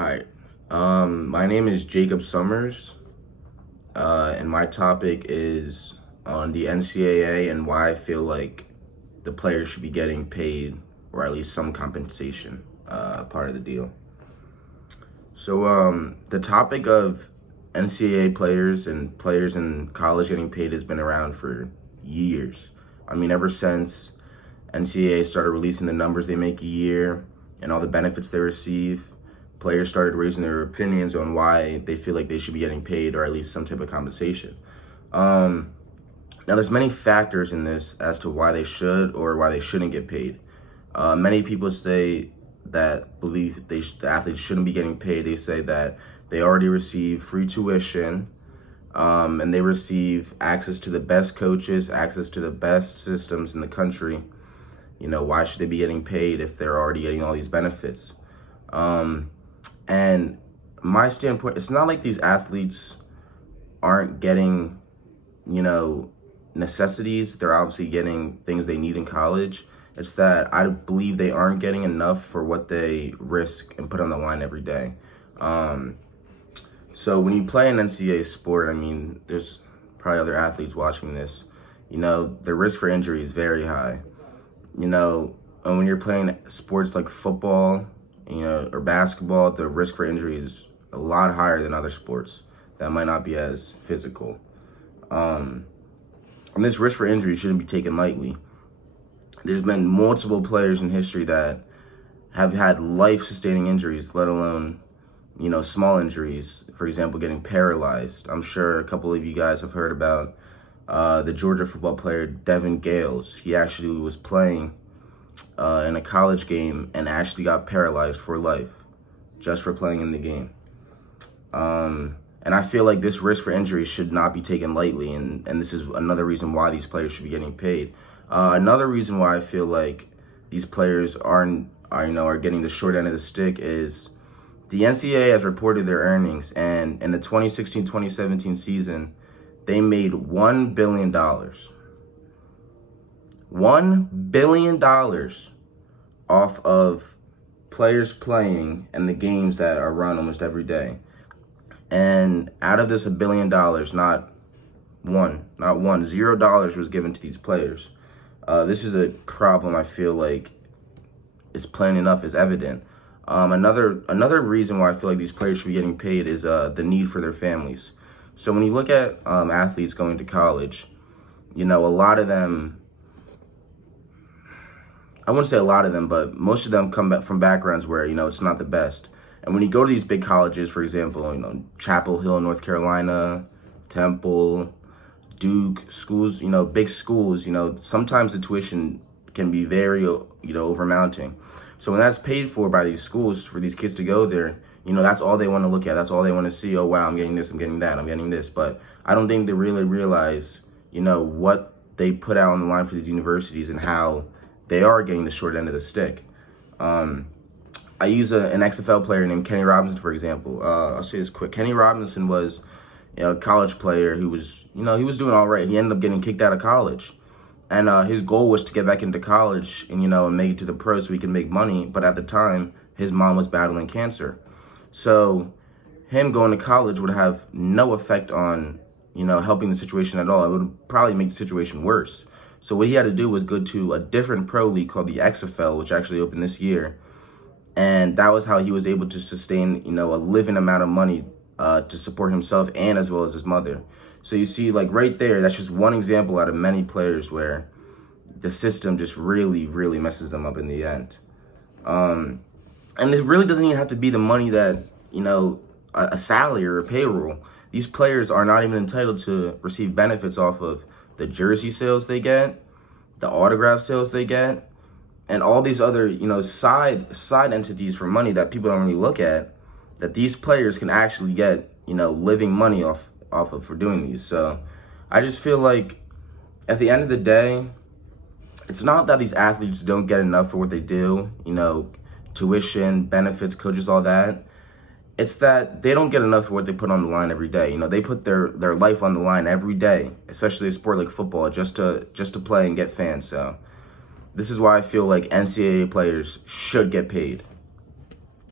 All right. My name is Jacob Summers, and my topic is on the NCAA and why I feel like the players should be getting paid or at least some compensation, part of the deal. So, the topic of NCAA players and players in college getting paid has been around for years. I mean, ever since NCAA started releasing the numbers they make a year and all the benefits they receive, players started raising their opinions on why they feel like they should be getting paid or at least some type of compensation. Now, there's many factors in this as to why they should or why they shouldn't get paid. Many people say that believe the athletes shouldn't be getting paid. They say that they already receive free tuition, and they receive access to the best coaches, access to the best systems in the country. Why should they be getting paid if they're already getting all these benefits? And my standpoint, it's not like these athletes aren't getting, necessities. They're obviously getting things they need in college. It's that I believe they aren't getting enough for what they risk and put on the line every day. So when you play an NCAA sport, I mean, there's probably other athletes watching this, the risk for injury is very high. And when you're playing sports like football, or basketball, the risk for injury is a lot higher than other sports that might not be as physical. And this risk for injury shouldn't be taken lightly. There's been multiple players in history that have had life-sustaining injuries, let alone, small injuries. For example, getting paralyzed. I'm sure a couple of you guys have heard about the Georgia football player Devin Gales. He actually was playing in a college game and actually got paralyzed for life just for playing in the game. And I feel like this risk for injury should not be taken lightly, and this is another reason why these players should be getting paid. Another reason why I feel like these players are getting the short end of the stick is the NCAA has reported their earnings, and in the 2016-2017 season, they made $1 billion. $1 billion off of players playing and the games that are run almost every day. And out of this $1 billion, not one, $0 was given to these players. This is a problem I feel like is plain enough, is evident. Another reason why I feel like these players should be getting paid is the need for their families. So when you look at athletes going to college, a lot of them, I wouldn't say a lot of them, but most of them come back from backgrounds where, it's not the best. And when you go to these big colleges, for example, Chapel Hill, North Carolina, Temple, Duke, schools, big schools, sometimes the tuition can be very, overmounting. So when that's paid for by these schools for these kids to go there, that's all they want to look at. That's all they want to see. Oh, wow, I'm getting this, I'm getting that, I'm getting this. But I don't think they really realize, what they put out on the line for these universities and how they are getting the short end of the stick. I use an XFL player named Kenny Robinson, for example. I'll say this quick. Kenny Robinson was a college player who was, he was doing all right. He ended up getting kicked out of college. And his goal was to get back into college and, and make it to the pros so he could make money. But at the time, his mom was battling cancer. So him going to college would have no effect on, helping the situation at all. It would probably make the situation worse. So what he had to do was go to a different pro league called the XFL, which actually opened this year. And that was how he was able to sustain, a living amount of money to support himself and as well as his mother. So you see, like right there, that's just one example out of many players where the system just really, really messes them up in the end. And it really doesn't even have to be the money that, a salary or a payroll. These players are not even entitled to receive benefits off of the jersey sales they get, the autograph sales they get, and all these other, side entities for money that people don't really look at, that these players can actually get, living money off of for doing these. So I just feel like at the end of the day, it's not that these athletes don't get enough for what they do, tuition, benefits, coaches, all that. It's that they don't get enough for what they put on the line every day. They put their life on the line every day, especially a sport like football, just to play and get fans. So this is why I feel like NCAA players should get paid.